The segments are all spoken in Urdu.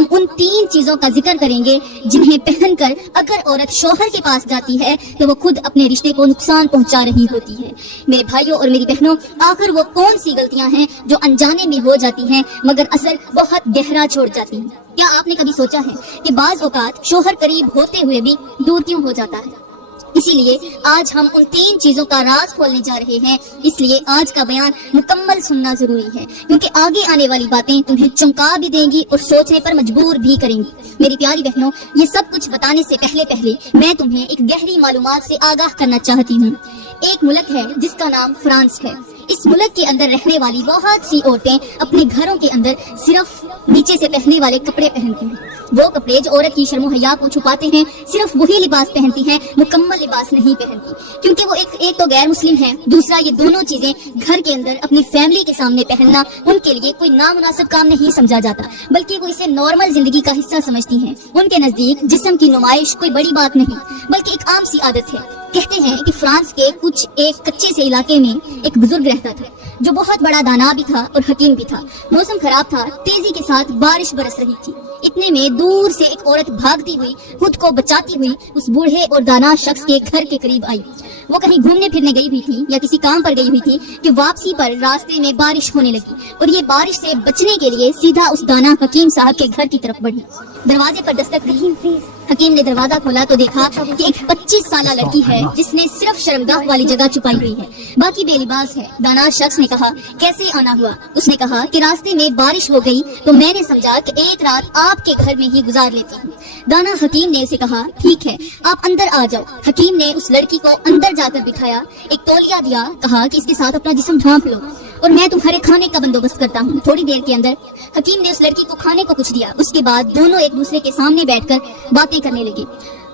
ہم ان 3 چیزوں کا ذکر کریں گے جنہیں پہن کر اگر عورت شوہر کے پاس جاتی ہے تو وہ خود اپنے رشتے کو نقصان پہنچا رہی ہوتی ہے۔ میرے بھائیوں اور میری بہنوں، آخر وہ کون سی غلطیاں ہیں جو انجانے میں ہو جاتی ہیں مگر اثر بہت گہرا چھوڑ جاتی ہیں؟ کیا آپ نے کبھی سوچا ہے کہ بعض اوقات شوہر قریب ہوتے ہوئے بھی دور کیوں ہو جاتا ہے؟ اسی لیے آج ہم ان 3 چیزوں کا راز کھولنے جا رہے ہیں، اس لیے آج کا بیان مکمل سننا ضروری ہے، کیونکہ آگے آنے والی باتیں تمہیں چونکا بھی دیں گی اور سوچنے پر مجبور بھی کریں گی۔ میری پیاری بہنوں، یہ سب کچھ بتانے سے پہلے میں تمہیں ایک گہری معلومات سے آگاہ کرنا چاہتی ہوں۔ ایک ملک ہے جس کا نام فرانس ہے۔ اس ملک کے اندر رہنے والی بہت سی عورتیں اپنے گھروں کے اندر صرف نیچے سے پہننے والے کپڑے پہنتی ہیں۔ وہ کپڑے جو عورت کی شرم و حیا کو چھپاتے ہیں، صرف وہی لباس پہنتی ہیں، مکمل لباس نہیں پہنتی، کیونکہ وہ ایک تو غیر مسلم ہیں، دوسرا یہ دونوں چیزیں گھر کے اندر اپنی فیملی کے سامنے پہننا ان کے لیے کوئی نامناسب کام نہیں سمجھا جاتا، بلکہ وہ اسے نارمل زندگی کا حصہ سمجھتی ہیں۔ ان کے نزدیک جسم کی نمائش کوئی بڑی بات نہیں، بلکہ ایک عام سی عادت ہے۔ کہتے ہیں کہ فرانس کے کچھ ایک کچے سے علاقے میں ایک بزرگ رہتا تھا جو بہت بڑا دانا بھی تھا اور حکیم بھی تھا۔ موسم خراب تھا، تیزی کے ساتھ بارش برس رہی تھی۔ اتنے میں دور سے ایک عورت بھاگتی ہوئی خود کو بچاتی ہوئی اس بوڑھے اور دانا شخص کے گھر کے قریب آئی۔ وہ کہیں گھومنے پھرنے گئی ہوئی تھی یا کسی کام پر گئی ہوئی تھی کہ واپسی پر راستے میں بارش ہونے لگی اور یہ بارش سے بچنے کے لیے سیدھا اس دانا حکیم صاحب کے گھر کی طرف بڑھی۔ دروازے پر دستک دی۔ حکیم نے دروازہ کھولا تو دیکھا کہ ایک 25 سالہ لڑکی ہے جس نے صرف شرمگاہ والی جگہ چھپائی ہوئی ہے، باقی بے لباس ہے۔ دانا شخص نے کہا، کیسے آنا ہوا؟ اس نے کہا کہ راستے میں بارش ہو گئی تو میں نے سمجھا کہ ایک رات آپ کے گھر میں ہی گزار لیتی ہوں۔ دانا حکیم نے اسے کہا، ٹھیک ہے آپ اندر آ جاؤ۔ حکیم نے اس لڑکی کو اندر جا کر بٹھایا، ایک تولیہ دیا، کہا کہ اس کے ساتھ اپنا جسم ڈھانپ لو اور میں تمہارے کھانے کا بندوبست کرتا ہوں۔ تھوڑی دیر کے اندر حکیم نے اس لڑکی کو کھانے کو کچھ دیا، اس کے بعد دونوں ایک دوسرے کے سامنے بیٹھ کر باتیں کرنے لگے۔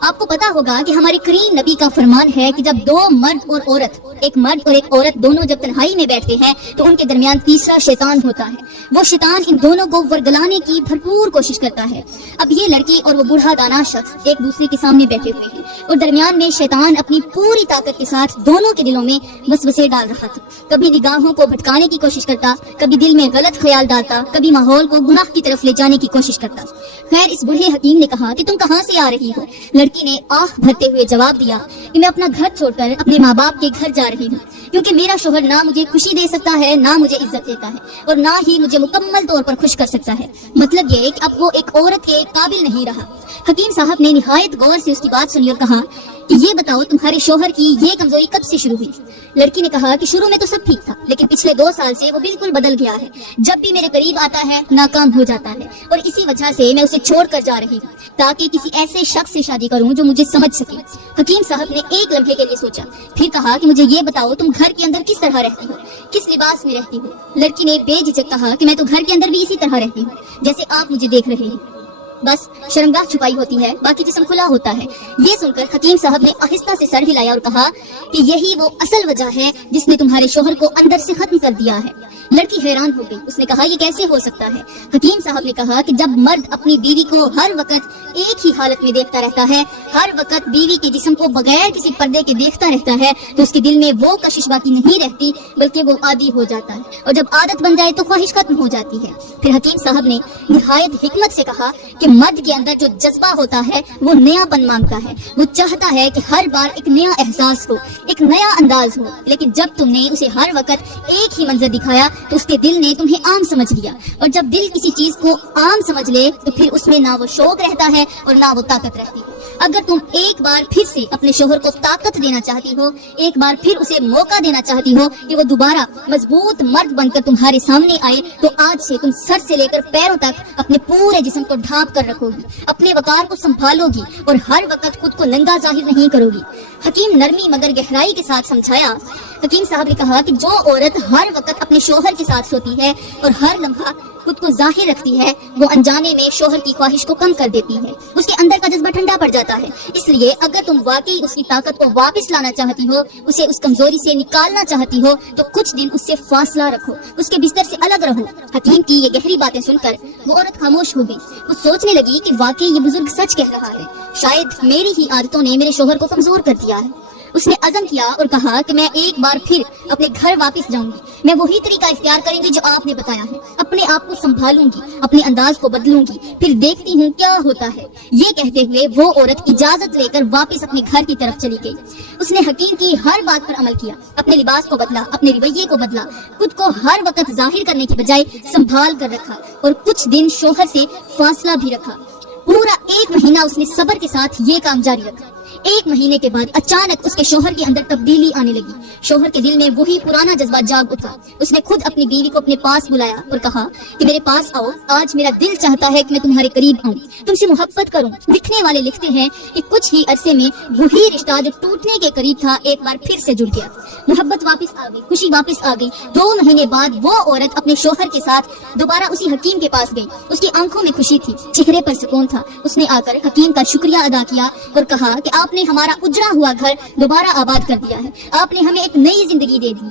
آپ کو پتا ہوگا کہ ہمارے کریم نبی کا فرمان ہے کہ جب 2 مرد اور عورت، ایک مرد اور ایک عورت دونوں جب تنہائی میں بیٹھتے ہیں تو ان کے درمیان تیسرا شیطان ہوتا ہے۔ وہ شیطان ان دونوں کو ورگلانے کی بھرپور کوشش کرتا ہے۔ اب یہ لڑکی اور وہ بوڑھا دانا شخص ایک دوسرے کے سامنے بیٹھے ہوئے ہیں اور درمیان میں شیطان اپنی پوری طاقت کے ساتھ دونوں کے دلوں میں وسوسے ڈال رہا تھا۔ کبھی نگاہوں کو بھٹکانے کی کوشش کرتا، کبھی دل میں غلط خیال ڈالتا، کبھی ماحول کو گناہ کی طرف لے جانے کی کوشش کرتا۔ خیر اس بوڑھے حکیم نے کہا کہ تم کہاں سے آ رہی ہو؟ لڑکی نے آہ بھرتے ہوئے جواب دیا کہ میں اپنا گھر چھوڑ کر اپنے ماں باپ کے گھر جا رہی ہوں، کیونکہ میرا شوہر نہ مجھے خوشی دے سکتا ہے، نہ مجھے عزت دیتا ہے اور نہ ہی مجھے مکمل طور پر خوش کر سکتا ہے۔ مطلب یہ کہ اب وہ ایک عورت کے قابل نہیں رہا۔ حکیم صاحب نے نہایت غور سے اس کی بات سنی اور کہا کہ یہ بتاؤ تمہارے شوہر کی یہ کمزوری کب سے شروع ہوئی؟ لڑکی نے کہا کہ شروع میں تو سب ٹھیک تھا، لیکن پچھلے 2 سال سے وہ بالکل بدل گیا ہے۔ جب بھی میرے قریب آتا ہے ناکام ہو جاتا ہے اور اسی وجہ سے میں اسے چھوڑ کر جا رہی ہوں تاکہ کسی ایسے شخص سے شادی کروں جو مجھے سمجھ سکے۔ حکیم صاحب نے ایک لمحے کے لیے سوچا، پھر کہا کہ مجھے یہ بتاؤ تم گھر کے اندر کس طرح رہتی ہو، کس لباس میں رہتی ہو؟ لڑکی نے بے جھجک کہا کہ میں تو گھر کے اندر بھی اسی طرح رہتی ہوں جیسے آپ مجھے دیکھ رہے ہیں، بس شرمگاہ چھپائی ہوتی ہے، باقی جسم کھلا ہوتا ہے۔ یہ سن کر حکیم صاحب نے آہستہ سے سر ہلایا اور کہا کہ یہی وہ اصل وجہ ہے جس نے تمہارے شوہر کو اندر سے ختم کر دیا ہے۔ لڑکی حیران ہو گئی، اس نے کہا یہ کیسے ہو سکتا ہے؟ حکیم صاحب نے کہا کہ جب مرد اپنی بیوی کو ہر وقت ایک ہی حالت میں دیکھتا رہتا ہے، ہر وقت بیوی کے جسم کو بغیر کسی پردے کے دیکھتا رہتا ہے، تو اس کے دل میں وہ کشش باقی نہیں رہتی بلکہ وہ عادی ہو جاتا ہے، اور جب عادت بن جائے تو خواہش ختم ہو جاتی ہے۔ پھر حکیم صاحب نے نہایت حکمت سے کہا کہ مرد کے اندر جو جذبہ ہوتا ہے وہ نیا پن مانگتا ہے، وہ چاہتا ہے کہ ہر بار ایک نیا احساس ہو، ایک نیا انداز ہو، لیکن جب تم نے اسے ہر وقت ایک ہی منظر دکھایا تو اس کے دل نے تمہیں عام سمجھ لیا، اور جب دل کسی چیز کو عام سمجھ لے تو پھر اس میں نہ وہ شوق رہتا ہے اور نہ وہ طاقت رہتی ہے۔ اگر تم ایک بار پھر سے اپنے شوہر کو طاقت دینا چاہتی ہو، ایک بار پھر اسے موقع دینا چاہتی ہو کہ وہ دوبارہ مضبوط مرد بن کر تمہارے سامنے آئے، تو آج سے تم سر سے لے کر پیروں تک اپنے پورے جسم کو ڈھانپ کر رکھو گی، اپنے وقار کو سنبھالو گی اور ہر وقت خود کو ننگا ظاہر نہیں کرو گی۔ حکیم نرمی مگر گہرائی کے ساتھ سمجھایا۔ حکیم صاحب نے کہا کہ جو عورت ہر وقت اپنے شوہر کے ساتھ سوتی ہے اور ہر لمحہ خود کو ظاہر رکھتی ہے، وہ انجانے میں شوہر کی خواہش کو کم کر دیتی ہے، اس کے اندر کا جذبہ ٹھنڈا پڑ جاتا ہے۔ اس لیے اگر تم واقعی اس کی طاقت کو واپس لانا چاہتی ہو، اسے اس کمزوری سے نکالنا چاہتی ہو، تو کچھ دن اس سے فاصلہ رکھو، اس کے بستر سے الگ رہو۔ حکیم کی یہ گہری باتیں سن کر وہ عورت خاموش ہو گئی۔ وہ سوچنے لگی کہ واقعی یہ بزرگ سچ کہہ رہا ہے، شاید میری ہی عادتوں نے میرے شوہر کو کمزور کر دیا ہے۔ اس نے عزم کیا اور کہا کہ میں ایک بار پھر اپنے گھر واپس جاؤں گی، میں وہی طریقہ اختیار کریں گی جو آپ نے بتایا ہے، اپنے آپ کو سنبھالوں گی، اپنے انداز کو بدلوں گی، پھر دیکھتی ہوں کیا ہوتا ہے۔ یہ کہتے ہوئے وہ عورت اجازت لے کر واپس اپنے گھر کی طرف چلی گئی۔ اس نے حکیم کی ہر بات پر عمل کیا، اپنے لباس کو بدلا، اپنے رویے کو بدلا، خود کو ہر وقت ظاہر کرنے کی بجائے سنبھال کر رکھا اور کچھ دن شوہر سے فاصلہ بھی رکھا۔ پورا 1 مہینہ اس نے صبر کے ساتھ یہ کام جاری رکھا۔ 1 مہینے کے بعد اچانک اس کے شوہر کے اندر تبدیلی آنے لگی۔ شوہر کے دل میں وہی پرانا جذبہ جاگ اٹھا۔ اس نے خود اپنی بیوی کو اپنے پاس بلایا اور کہا کہ میرے پاس آؤ، آج میرا دل چاہتا ہے کہ میں تمہارے قریب آؤں، تم سے محبت کروں۔ لکھنے والے لکھتے ہیں کہ کچھ ہی عرصے میں وہی رشتہ جو ٹوٹنے کے قریب تھا ایک بار پھر سے جڑ گیا۔ محبت واپس آ گئی، خوشی واپس آ گئی۔ 2 مہینے بعد وہ عورت اپنے شوہر کے ساتھ دوبارہ اسی حکیم کے پاس گئی۔ اس کی آنکھوں میں خوشی تھی، چہرے پر سکون تھا۔ اس نے آ کر حکیم کا شکریہ ادا کیا اور کہا کہ آپ نے ہمارا اجڑا ہوا گھر دوبارہ آباد کر دیا ہے، آپ نے ہمیں ایک نئی زندگی دے دی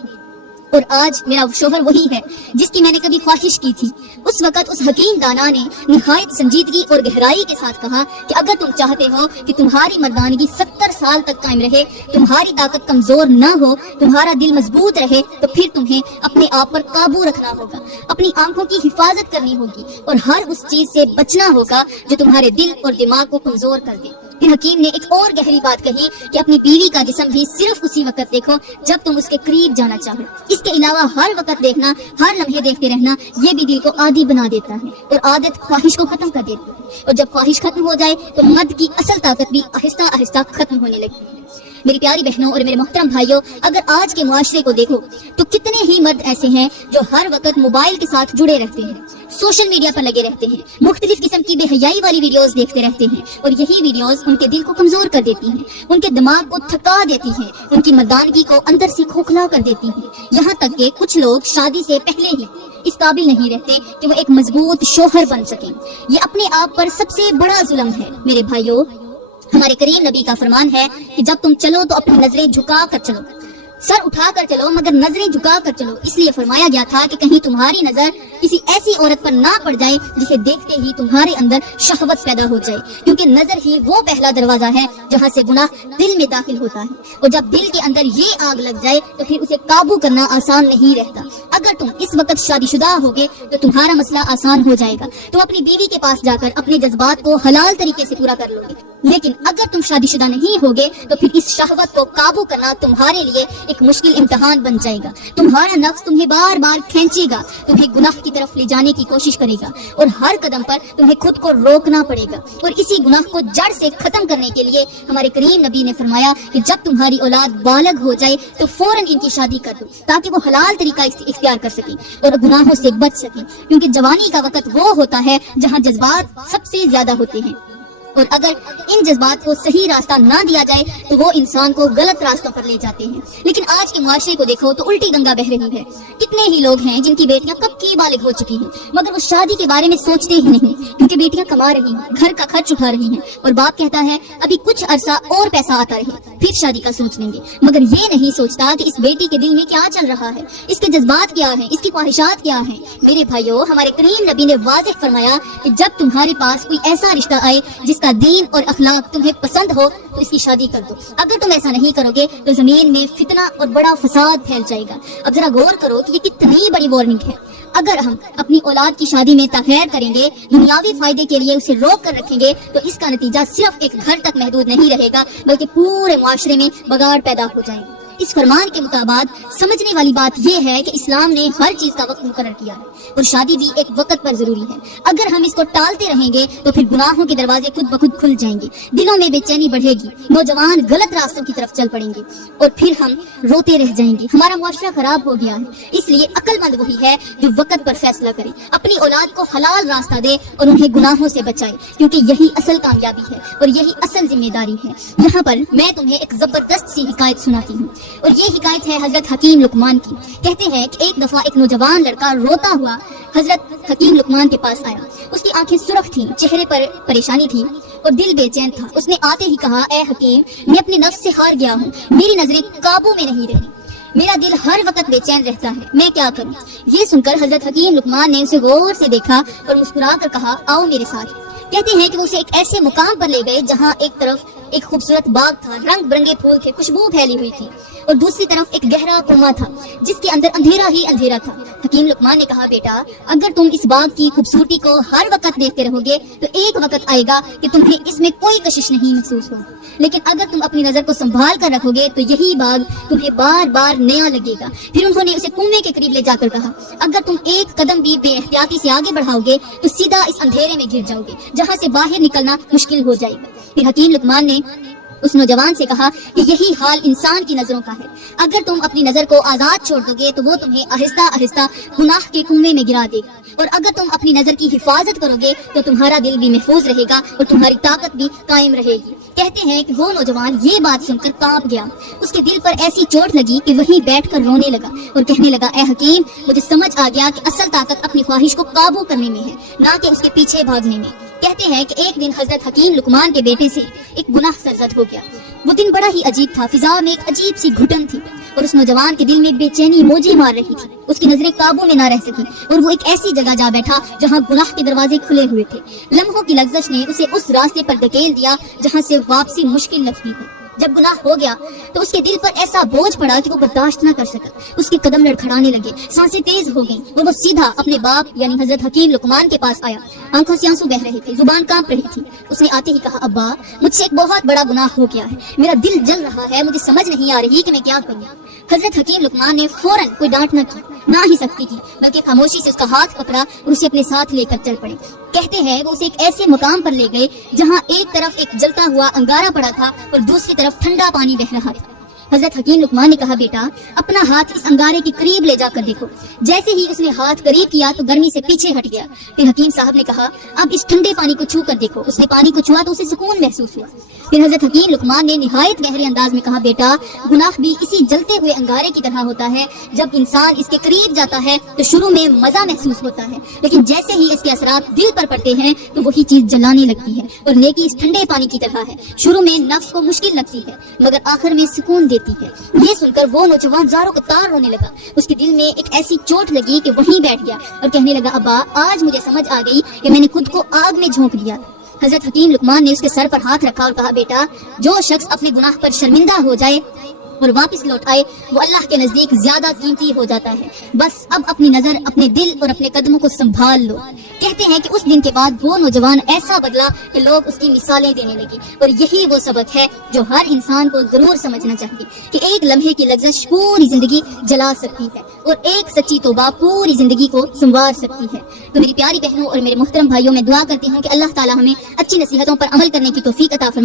اور آج میرا شوہر وہی ہے جس کی میں نے کبھی خواہش کی تھی۔ اس وقت اس حکیم دانا نے نہایت سنجیدگی اور گہرائی کے ساتھ کہا کہ اگر تم چاہتے ہو کہ تمہاری مردانگی 70 سال تک قائم رہے، تمہاری طاقت کمزور نہ ہو، تمہارا دل مضبوط رہے، تو پھر تمہیں اپنے آپ پر قابو رکھنا ہوگا، اپنی آنکھوں کی حفاظت کرنی ہوگی اور ہر اس چیز سے بچنا ہوگا جو تمہارے دل اور دماغ کو کمزور کر دے۔ پھر حکیم نے ایک اور گہری بات کہی کہ اپنی بیوی کا جسم بھی صرف اسی وقت دیکھو جب تم اس کے قریب جانا چاہو، اس کے علاوہ ہر وقت دیکھنا، ہر لمحے دیکھتے رہنا، یہ بھی دل کو عادی بنا دیتا ہے اور عادت خواہش کو ختم کر دیتی ہے، اور جب خواہش ختم ہو جائے تو مرد کی اصل طاقت بھی آہستہ آہستہ ختم ہونے لگتی ہے۔ میری پیاری بہنوں اور میرے محترم بھائیوں، اگر آج کے معاشرے کو دیکھو تو کتنے ہی مرد ایسے ہیں جو ہر وقت موبائل کے ساتھ جڑے رہتے ہیں، سوشل میڈیا پر لگے رہتے ہیں، مختلف قسم کی بے حیائی والی ویڈیوز دیکھتے رہتے ہیں، اور یہی ویڈیوز ان کے دل کو کمزور کر دیتی ہیں، ان کے دماغ کو تھکا دیتی ہیں، ان کی مردانگی کو اندر سے کھوکھلا کر دیتی ہیں، یہاں تک کہ کچھ لوگ شادی سے پہلے ہی اس قابل نہیں رہتے کہ وہ ایک مضبوط شوہر بن سکیں۔ یہ اپنے آپ پر سب سے بڑا ظلم ہے۔ میرے بھائیوں، ہمارے کریم نبی کا فرمان ہے کہ جب تم چلو تو اپنی نظریں جھکا کر چلو، سر اٹھا کر چلو مگر نظریں جھکا کر چلو، اس لیے فرمایا گیا تھا کہ کہیں تمہاری نظر کسی ایسی عورت پر نہ پڑ جائے جسے دیکھتے ہی تمہارے اندر شہوت پیدا ہو جائے، کیونکہ نظر ہی وہ پہلا دروازہ ہے جہاں سے گناہ دل میں داخل ہوتا ہے، اور جب دل کے اندر یہ آگ لگ جائے تو پھر اسے قابو کرنا آسان نہیں رہتا۔ اگر تم اس وقت شادی شدہ ہوگے تو تمہارا مسئلہ آسان ہو جائے گا، تم اپنی بیوی کے پاس جا کر اپنے جذبات کو حلال طریقے سے پورا کر لو گے، لیکن اگر تم شادی شدہ نہیں ہوگے تو پھر اس شہوت کو قابو کرنا تمہارے لیے ایک مشکل امتحان بن جائے گا۔ تمہارا نفس تمہیں بار بار کھینچے گا، تمہیں گناہ کی طرف لے جانے کی کوشش کرے گا، اور ہر قدم پر تمہیں خود کو روکنا پڑے گا، اور اسی گناہ کو جڑ سے ختم کرنے کے لیے ہمارے کریم نبی نے فرمایا کہ جب تمہاری اولاد بالغ ہو جائے تو فوراً ان کی شادی کر دو تاکہ وہ حلال طریقہ اختیار کر سکیں اور گناہوں سے بچ سکیں، کیونکہ جوانی کا وقت وہ ہوتا ہے جہاں جذبات سب سے زیادہ ہوتے ہیں، اور اگر ان جذبات کو صحیح راستہ نہ دیا جائے تو وہ انسان کو غلط راستوں پر لے جاتے ہیں۔ لیکن آج کے معاشرے کو دیکھو تو الٹی گنگا بہہ رہی ہے۔ کتنے ہی لوگ ہیں جن کی بیٹیاں کب کی بالغ ہو چکی ہیں مگر وہ شادی کے بارے میں سوچتے ہی نہیں، کیونکہ بیٹیاں کما رہی ہیں، گھر کا خرچ اٹھا رہی ہیں، اور باپ کہتا ہے ابھی کچھ عرصہ اور پیسہ آتا رہے پھر شادی کا سوچ لیں گے، مگر یہ نہیں سوچتا کہ اس بیٹی کے دل میں کیا چل رہا ہے، اس کے جذبات کیا ہیں، اس کی خواہشات کیا ہیں۔ میرے بھائیوں، ہمارے کریم نبی نے واضح فرمایا کہ جب تمہارے پاس کوئی ایسا رشتہ آئے جس کا دین اور اخلاق تمہیں پسند ہو تو اس کی شادی کر دو، اگر تم ایسا نہیں کرو گے تو زمین میں فتنہ اور بڑا فساد پھیل جائے گا۔ اب ذرا غور کرو کہ یہ کتنی بڑی وارننگ ہے۔ اگر ہم اپنی اولاد کی شادی میں تاخیر کریں گے، دنیاوی فائدے کے لیے اسے روک کر رکھیں گے، تو اس کا نتیجہ صرف ایک گھر تک محدود نہیں رہے گا بلکہ پورے معاشرے میں بگاڑ پیدا ہو جائے گا۔ اس فرمان کے مطابق سمجھنے والی بات یہ ہے کہ اسلام نے ہر چیز کا وقت مقرر کیا ہے اور شادی بھی ایک وقت پر ضروری ہے۔ اگر ہم اس کو ٹالتے رہیں گے تو پھر گناہوں کے دروازے خود بخود کھل جائیں گے، دلوں میں بے چینی بڑھے گی، نوجوان غلط راستوں کی طرف چل پڑیں گے اور پھر ہم روتے رہ جائیں گے۔ ہمارا معاشرہ خراب ہو گیا ہے، اس لیے عقل مند وہی ہے جو وقت پر فیصلہ کرے، اپنی اولاد کو حلال راستہ دے اور انہیں گناہوں سے بچائے، کیونکہ یہی اصل کامیابی ہے اور یہی اصل ذمہ داری ہے۔ یہاں پر میں تمہیں ایک زبردست سی حکایت سناتی ہوں، اور یہ حکایت ہے حضرت حکیم لقمان کی۔ کہتے ہیں کہ ایک دفعہ ایک نوجوان لڑکا روتا ہوا حضرت حکیم لقمان کے پاس آیا۔ اس کی آنکھیں سرخ تھیں، چہرے پر پریشانی تھی اور دل بے چین تھا۔ اس نے آتے ہی کہا، اے حکیم، میں اپنے نفس سے ہار گیا ہوں، میری نظریں قابو میں نہیں رہی، میرا دل ہر وقت بے چین رہتا ہے، میں کیا کروں؟ یہ سن کر حضرت حکیم لقمان نے اسے غور سے دیکھا اور مسکرا کر کہا، آؤ میرے ساتھ۔ کہتے ہیں کہ وہ اسے ایک ایسے مقام پر لے گئے جہاں ایک طرف ایک خوبصورت باغ تھا، رنگ برنگے پھول تھے، خوشبو پھیلی ہوئی تھی، اور دوسری طرف ایک گہرا کنواں تھا جس کے اندر اندھیرا ہی اندھیرا تھا۔ حکیم لقمان نے کہا بیٹا اگر تم اس باغ کی خوبصورتی کو ہر وقت دیکھتے رہو گے تو ایک وقت آئے گا کہ تمہیں اس میں کوئی کشش نہیں محسوس ہوگی، لیکن اگر تم اپنی نظر کو سنبھال کر رکھو گے تو یہی باغ تمہیں بار بار نیا لگے گا۔ پھر انہوں نے اسے کنویں کے قریب لے جا کر کہا اگر تم ایک قدم بھی بے احتیاطی سے آگے بڑھاؤ گے تو سیدھا اس اندھیرے میں گر جاؤ گے جہاں سے باہر نکلنا مشکل ہو جائے گا۔ پھر حکیم لقمان نے اس نوجوان سے کہا کہ یہی حال انسان کی نظروں کا ہے، اگر تم اپنی نظر کو آزاد چھوڑ دو گے تو وہ تمہیں آہستہ آہستہ گناہ کے کنویں میں گرا دے گا، اور اگر تم اپنی نظر کی حفاظت کرو گے تو تمہارا دل بھی محفوظ رہے گا اور تمہاری طاقت بھی قائم رہے گی۔ کہتے ہیں کہ وہ نوجوان یہ بات سن کر کانپ گیا، اس کے دل پر ایسی چوٹ لگی کہ وہیں بیٹھ کر رونے لگا اور کہنے لگا اے حکیم مجھے سمجھ آ گیا کہ اصل طاقت اپنی خواہش کو قابو کرنے میں ہے، نہ کہ اس کے پیچھے بھاگنے میں۔ کہتے ہیں کہ ایک دن حضرت حکیم لقمان کے بیٹے سے ایک گناہ سرزد ہو گیا۔ وہ دن بڑا ہی عجیب تھا، فضا میں ایک عجیب سی گھٹن تھی اور اس نوجوان کے دل میں ایک بے چینی موجیں مار رہی تھی، اس کی نظریں قابو میں نہ رہ سکی اور وہ ایک ایسی جگہ جا بیٹھا جہاں گناہ کے دروازے کھلے ہوئے تھے۔ لمحوں کی لغزش نے اسے اس راستے پر دھکیل دیا جہاں سے واپسی مشکل لگتی ہے۔ جب گناہ ہو گیا تو اس کے دل پر ایسا بوجھ پڑا کہ وہ برداشت نہ کر سکا، اس کے قدم لڑکھڑانے لگے، سانسیں تیز ہو گئیں اور وہ سیدھا اپنے باپ یعنی حضرت حکیم لقمان کے پاس آیا۔ آنکھوں سے آنسو بہ رہے تھے، زبان کانپ رہی تھی۔ اس نے آتے ہی کہا ابا مجھ سے ایک بہت بڑا گناہ ہو گیا ہے، میرا دل جل رہا ہے، مجھے سمجھ نہیں آ رہی کہ میں کیا کروں۔ حضرت حکیم لقمان نے فوراً کوئی ڈانٹ نہ کی، نہ ہی سختی کی، بلکہ خاموشی سے اس کا ہاتھ پکڑا اور اسے اپنے ساتھ لے کر چل پڑے۔ کہتے ہیں وہ اسے ایک ایسے مقام پر لے گئے جہاں ایک طرف ایک جلتا ہوا انگارہ پڑا تھا اور دوسری طرف ٹھنڈا پانی بہ رہا تھا۔ حضرت حکیم لقمان نے کہا بیٹا اپنا ہاتھ اس انگارے کے قریب لے جا کر دیکھو۔ جیسے ہی اس نے ہاتھ قریب کیا تو گرمی سے پیچھے ہٹ گیا۔ پھر حکیم صاحب نے کہا اب اس ٹھنڈے پانی کو چھو کر دیکھو۔ اس نے پانی کو چھوا تو اسے سکون محسوس ہوا۔ پھر حضرت حکیم لقمان نے نہایت گہرے انداز میں کہا بیٹا گناہ بھی اسی جلتے ہوئے انگارے کی طرح ہوتا ہے، جب انسان اس کے قریب جاتا ہے تو شروع میں مزہ محسوس ہوتا ہے، لیکن جیسے ہی اس کے اثرات دل پر پڑتے ہیں تو وہی چیز جلانے لگتی ہے، اور نیکی اس ٹھنڈے پانی کی طرح ہے، شروع میں نفس کو مشکل لگتی ہے مگر آخر میں سکون دیتی ہے۔ یہ سن کر وہ نوجوان زاروں کو تار رونے لگا، اس کے دل میں ایک ایسی چوٹ لگی کہ وہیں بیٹھ گیا اور کہنے لگا ابا آج مجھے سمجھ آ گئی کہ میں نے خود کو آگ میں جھونک دیا۔ حضرت حکیم لقمان نے اس کے سر پر ہاتھ رکھا اور کہا بیٹا جو شخص اپنے گناہ پر شرمندہ ہو جائے اور واپس لوٹ آئے وہ اللہ کے نزدیک زیادہ قیمتی ہو جاتا ہے، بس اب اپنی نظر اپنے دل اور اپنے قدموں کو سنبھال لو۔ کہتے ہیں کہ اس دن کے بعد وہ نوجوان ایسا بدلا کہ لوگ اس کی مثالیں دینے لگے، اور یہی وہ سبق ہے جو ہر انسان کو ضرور سمجھنا چاہیے کہ ایک لمحے کی لغزش پوری زندگی جلا سکتی ہے اور ایک سچی توبہ پوری زندگی کو سنوار سکتی ہے۔ تو میری پیاری بہنوں اور میرے محترم بھائیوں میں دعا کرتی ہوں کہ اللہ تعالی ہمیں اچھی نصیحتوں پر عمل کرنے کی توفیق عطا فرمائے۔